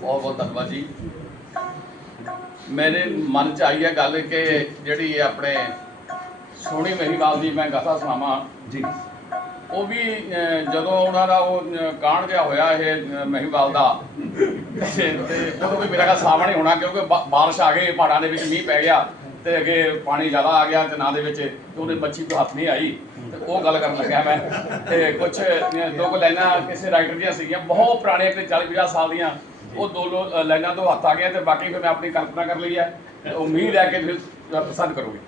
ਬਹੁਤ ਬਹੁਤ ਧੰਨਵਾਦ ਜੀ। ਮੇਰੇ ਮਨ ਚ ਆਈ ਹੈ ਗੱਲ ਕਿ ਜਿਹੜੀ ਆਪਣੇ ਸੋਹਣੀ ਮਹੀਵਾਲ ਦੀ ਮੈਂ ਗਾਥਾ ਸੁਣਾਵਾਂ। ਜੀ। ਉਹ ਵੀ ਜਦੋਂ ਉਹਨਾਂ ਦਾ ਉਹ ਕਾਂਡ ਜਿਹਾ ਹੋਇਆ ਇਹ ਮਹੀਵਾਲ ਦਾ ਤੇ ਉਦੋਂ ਵੀ ਮੇਰਾ ਕਾ ਸਾਵਣ ਹੀ ਹੋਣਾ ਕਿਉਂਕਿ ਬਾਰਿਸ਼ ਆ ਗਈ ਪਹਾੜਾਂ ਦੇ ਵਿੱਚ ਮੀਂਹ ਪੈ ਗਿਆ। ਤੇ ਅੱਗੇ ਪਾਣੀ ਜ਼ਿਆਦਾ ਆ ਗਿਆ ਚਨਾ ਦੇ ਵਿੱਚ ਤੇ ਉਹਦੇ ਮੱਛੀ ਤੋਂ ਹੱਥ ਨਹੀਂ ਆਈ। ਤੇ ਉਹ ਗੱਲ ਕਰਨ ਲੱਗਿਆ ਮੈਂ। ਤੇ ਕੁਝ ਦੋ ਕੁ ਲਾਈਨਾਂ ਕਿਸੇ ਰਾਈਟਰ ਦੀਆਂ ਸੀਗੀਆਂ। ਬਹੁਤ ਪੁਰਾਣੀਆਂ ਤੇ 40 50 ਸਾਲ ਦੀਆਂ। ਉਹ ਦੋ ਲਾਈਨਾਂ ਤੋਂ ਹੱਥ ਆ ਗਿਆ ਤੇ ਬਾਕੀ ਫਿਰ ਮੈਂ ਆਪਣੀ ਕਲਪਨਾ ਕਰ ਲਈ ਹੈ। ਤੇ ਉਮੀਦ ਹੈ ਕਿ ਤੁਸੀਂ ਪਸੰਦ ਕਰੋਗੇ।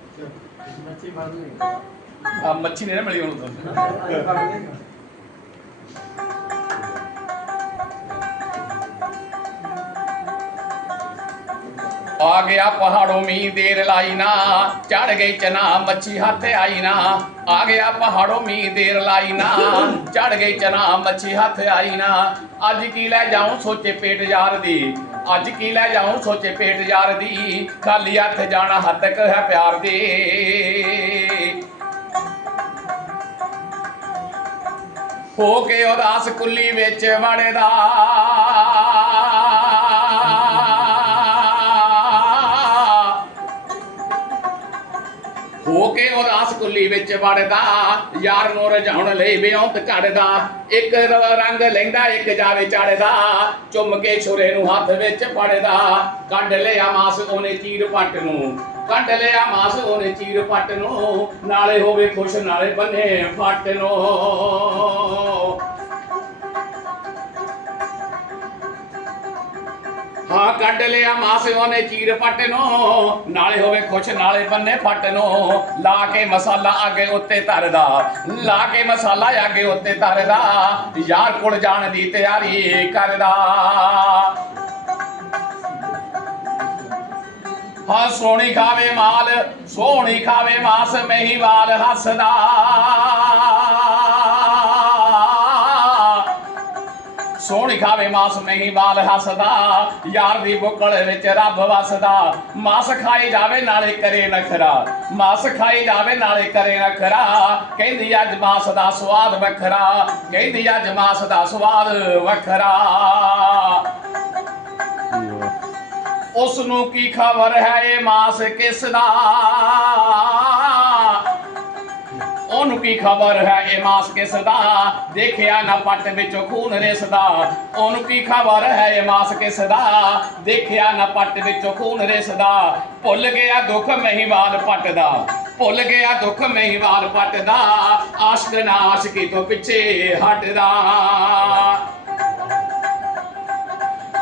ਆ ਮੱਛੀ ਨਹੀਂ ਨਾ ਮਿਲੀ ਹੁਣ ਤੁਹਾਨੂੰ। ਆ ਗਿਆ ਪਹਾੜੋਂ ਮੀਂਹ ਦੇਰ ਲਾਈ ਨਾ। ਚੜ ਗਈ ਚਨਾ, ਮੱਛੀ ਹੱਥ ਆਈ ਨਾ। ਆ ਗਿਆ ਪਹਾੜੋਂ ਮੀਂਹ ਦੇਰ ਲਾਈ ਨਾ। ਚੜ ਗਈ ਚਨਾ, ਮੱਛੀ ਹੱਥ ਆਈ ਨਾ। ਅੱਜ ਕੀ ਲੈ ਜਾਉਂ ਸੋਚੇ ਪੇਟ ਯਾਰ ਦੀ। ਅੱਜ ਕੀ ਲੈ ਜਾਉਂ ਸੋਚੇ ਪੇਟ ਯਾਰ ਦੀ। ਖਾਲੀ ਹੱਥ ਜਾਣਾ ਹੱਦ ਤੱਕ ਹੈ ਪਿਆਰ ਦੀ। ਹੋ ਕੇ ਉਦਾਸ ਕੁੱਲੀ ਵਿੱਚ ਵੜਦਾ। ਹੋ ਕੇ ਉਦਾਸ ਕੁੱਲੀ ਵਿੱਚ ਵੜਦਾ, ਯਾਰ ਨੂੰ ਰਜਾਉਣ ਲਈ ਵਿਉਂਤ ਘੜਦਾ ਇੱਕ ਰੰਗ ਲੈਂਦਾ, ਇੱਕ ਜਾਵੇ ਚੜਦਾ ਚੁੰਮ ਕੇ ਛੁਰੇ ਨੂੰ ਹੱਥ ਵਿੱਚ ਫੜਦਾ। ਕੱਢ ਲਿਆ ਮਾਸ ਉਹਨੇ ਚੀਰ ਪੱਟ ਨੂੰ। ਕੱਢ ਲਿਆ ਮਾਸ ਉਹਨੇ ਚੀਰ ਪੱਟ ਨੂੰ। ਨਾਲੇ ਹੋਵੇ ਖੁਸ਼, ਨਾਲੇ ਬੰਨੇ ਫੱਟ ਨੂੰ। ਹਾਂ, ਕੱਢ ਲਿਆ ਮਾਸ ਉਹਨੇ ਚੀਰ ਪੱਟ ਨੂੰ। ਨਾਲੇ ਹੋਵੇ ਖੁਸ਼, ਨਾਲੇ ਬੰਨੇ ਫੱਟ ਨੂੰ। ਲਾ ਕੇ ਮਸਾਲਾ ਅੱਗੇ ਉੱਤੇ ਧਰਦਾ। ਲਾ ਕੇ ਮਸਾਲਾ ਅੱਗੇ ਉੱਤੇ ਧਰਦਾ। ਯਾਰ ਕੋਲ ਜਾਣ ਦੀ ਤਿਆਰੀ ਕਰਦਾ। ਹਾਂ, ਸੋਹਣੀ ਖਾਵੇ ਮਾਲ, ਸੋਹਣੀ ਖਾਵੇ ਮਾਸ ਮਹੀਵਾਲ ਹੱਸਦਾ। ਖਾਵੇ ਮਾਸ ਨਹੀਂ ਵਾਲ ਹੱਸਦਾ। ਯਾਰ ਦੀ ਬੁੱਕਲ ਵਿੱਚ ਰੱਬ ਵਸਦਾ। ਮਾਸ ਖਾਈ ਜਾਵੇ ਨਾਲੇ ਕਰੇ ਨਖਰਾ। ਮਾਸ ਖਾਈ ਜਾਵੇ ਨਾਲੇ ਕਰੇ ਨਖਰਾ। ਕਹਿੰਦੀ ਅੱਜ ਮਾਸ ਦਾ ਸਵਾਦ ਵੱਖਰਾ। ਕਹਿੰਦੀ ਅੱਜ ਮਾਸ ਦਾ ਸਵਾਦ ਵੱਖਰਾ। ਉਸ ਨੂੰ ਕੀ ਖਬਰ ਹੈ ਇਹ ਮਾਸ ਕਿਸ ਦਾ? ਕੀ ਖਬਰ ਹੈ ਇਹ ਮਾਸ ਕਿਸ ਦਾ? ਦੇਖਿਆ ਨਾ ਪੱਟ ਵਿੱਚੋਂ ਖੂਨ ਰਿਸਦਾ। ਉਹਨੂੰ ਕੀ ਖਬਰ ਹੈ ਇਹ ਮਾਸ ਕਿਸ ਦਾ? ਦੇਖਿਆ ਨਾ ਪੱਟ ਵਿੱਚੋਂ ਖੂਨ ਰਿਸਦਾ। ਭੁੱਲ ਗਿਆ ਦੁੱਖ ਮਹੀਵਾਲ ਪੱਟ ਦਾ ਭੁੱਲ ਗਿਆ ਦੁੱਖ ਮਹੀਵਾਲ ਪੱਟ ਦਾ ਆਸ਼ਕ ਨਾ ਆਸ਼ਕੀ ਤੋਂ ਪਿੱਛੇ ਹਟਦਾ।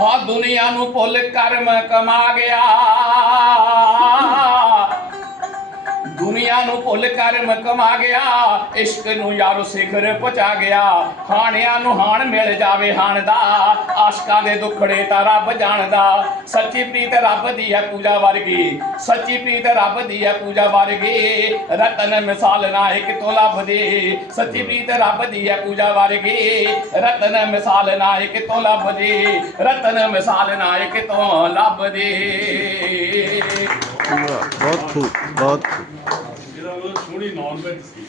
ਹਾਂ ਦੁਨੀਆ ਨੂੰ ਭੁੱਲ ਕਰਮ ਕਮਾ ਗਿਆ। ਦੁਨੀਆ ਨੂੰ ਭੁੱਲ ਕਰਮ ਕਮਾ ਗਿਆ। ਇਸ਼ਕ ਨੂੰ ਯਾਰੋ ਸਿਖਰ ਪਹੁੰਚਾ ਗਿਆ। ਹਾਣਿਆਂ ਨੂੰ ਹਾਣ ਮਿਲ ਜਾਵੇ ਹਾਣ ਦਾ ਆਸ਼ਕਾਂ ਦੇ ਦੁੱਖੜੇ ਤਾਂ ਰੱਬ ਜਾਣਦਾ। ਸੱਚੀ ਪ੍ਰੀਤ ਰੱਬ ਦੀ ਹੈ ਪੂਜਾ ਵਰਗੀ। ਸੱਚੀ ਪ੍ਰੀਤ ਰੱਬ ਦੀ ਹੈ ਪੂਜਾ ਵਰਗੀ। ਰਤਨ ਮਿਸਾਲ ਨਾ ਇੱਕ ਤੋਂ ਲੱਭਦੀ। ਸੱਚੀ ਪ੍ਰੀਤ ਰੱਬ ਦੀ ਹੈ ਪੂਜਾ ਵਰਗੀ। ਰਤਨ ਮਿਸਾਲ ਨਾ ਇੱਕ ਤੋਂ ਲੱਭਦੀ। ਰਤਨ ਮਿਸਾਲ ਨਾ ਇੱਕ ਤੋਂ ਲੱਭਦੀ। ਬਹੁਤ ਖੂਬ, ਬਹੁਤ normally non-veg is